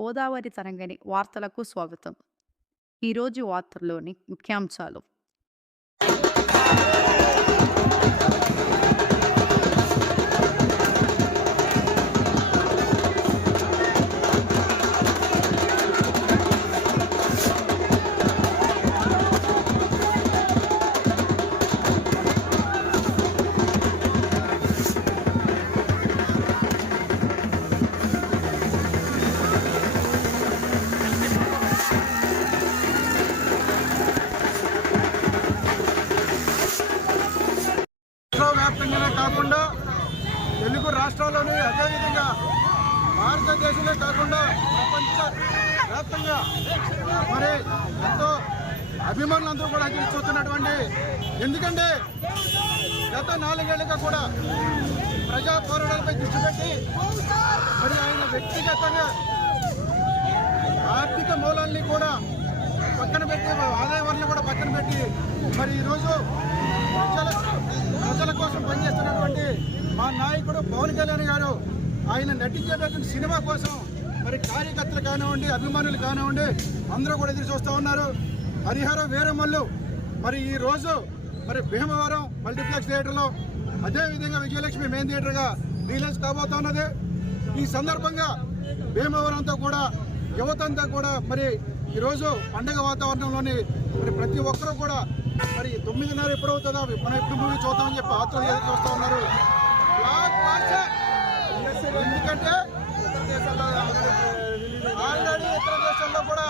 గోదావరి తరంగని వార్తలకు స్వాగతం. ఈరోజు వార్తల్లోని ముఖ్యాంశాలు. జిల్లాలోని అదేవిధంగా భారతదేశంలో కాకుండా ప్రపంచ వ్యాప్తంగా మరి ఎంతో అభిమానులందరూ కూడా చూస్తున్నటువంటి ఎందుకంటే గత నాలుగేళ్ళుగా కూడా ప్రజా పోరాటాలపై దృష్టి పెట్టి మరి ఆయన వ్యక్తిగతంగా ఆర్థిక మూలాల్ని కూడా పక్కన పెట్టి ఆదాయ వనరులు కూడా పక్కన పెట్టి మరి ఈరోజు ప్రజల ప్రజల కోసం పనిచేస్తున్నటువంటి మా నాయకుడు పవన్ కళ్యాణ్ గారు ఆయన నటించేటటువంటి సినిమా కోసం మరి కార్యకర్తలు కానివ్వండి అభిమానులు కానివ్వండి అందరూ కూడా ఎదురు చూస్తూ ఉన్నారు. హరిహర వీరమల్లు మరి ఈ రోజు మరి భీమవరం మల్టీప్లెక్స్ థియేటర్లో అదేవిధంగా విజయలక్ష్మి మెయిన్ థియేటర్గా రిలీజ్ కాబోతున్నది ఈ సందర్భంగా భీమవరంతో కూడా యువతంతా కూడా మరి ఈరోజు పండగ వాతావరణంలోని మరి ప్రతి ఒక్కరూ కూడా మరి తొమ్మిదిన్నర ఎప్పుడవుతుందా మనం ఎప్పుడు మూవీ చూద్దామని చెప్పి ఆత్రం ఎదురు చూస్తూ ఉన్నారు. ఎందుకంటే ఆల్రెడీ ఇతర దేశాల్లో కూడా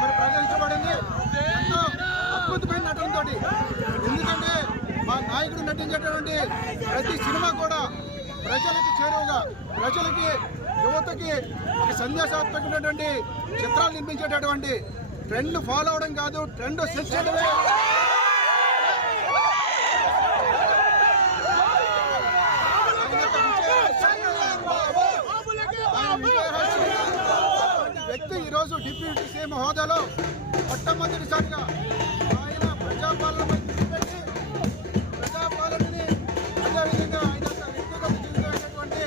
మరి ప్రకటించబడింది ఎంతో అద్భుతమైన నటనతో ఎందుకంటే మా నాయకుడు నటించేటటువంటి ప్రతి సినిమా కూడా ప్రజలకి చేరువగా ప్రజలకి యువతకి ఒక సందేశాత్మకమైనటువంటి చిత్రాలు నిర్మించేటటువంటి ట్రెండ్ ఫాలో అవడం కాదు ట్రెండ్ సెట్ చేయడమే ఆయన యొక్క విజయరహస్యం- ఆయన విజయరహస్యం అటువంటి వ్యక్తి ఈరోజు డిప్యూటీ సీఎం హోదాలో మొట్టమొదటిసారిగా ఆయన ప్రజాపాలనపై పెట్టి ప్రజాపాలనని అదేవిధంగా ఆయన వ్యక్తిగత జీవితమైనటువంటి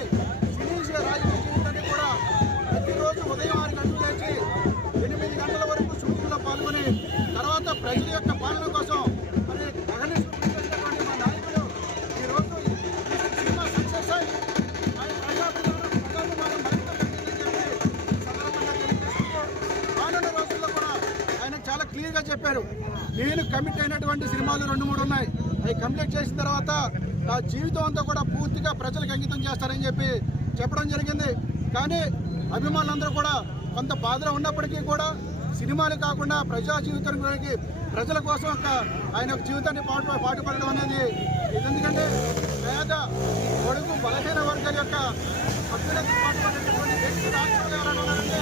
సినీ రాజకీయ జీవితాన్ని కూడా ప్రతిరోజు ఉదయం ఆరు గంటల నుంచి ఎనిమిది గంటల వరకు షూటింగ్లో పాల్గొని తర్వాత ప్రజల యొక్క చెప్పారు. నేను కమిట్ అయినటువంటి సినిమాలు రెండు మూడు ఉన్నాయి. అవి కంప్లీట్ చేసిన తర్వాత నా జీవితం అంతా కూడా పూర్తిగా ప్రజలకు అంకితం చేస్తారని చెప్పి చెప్పడం జరిగింది. కానీ అభిమానులందరూ కూడా కొంత బాధలో ఉన్నప్పటికీ కూడా సినిమాలు కాకుండా ప్రజా జీవితానికి ప్రజల కోసం ఒక ఆయన జీవితాన్ని పాటు పాటుపడడం అనేది ఇది ఎందుకంటే పేద కొడుకు బలహీన వర్గాల యొక్క అభ్యున్నతికి పాటుపడేటటువంటి వ్యక్తి రాజకీయాలు ఎవరైనా ఉన్నారంటే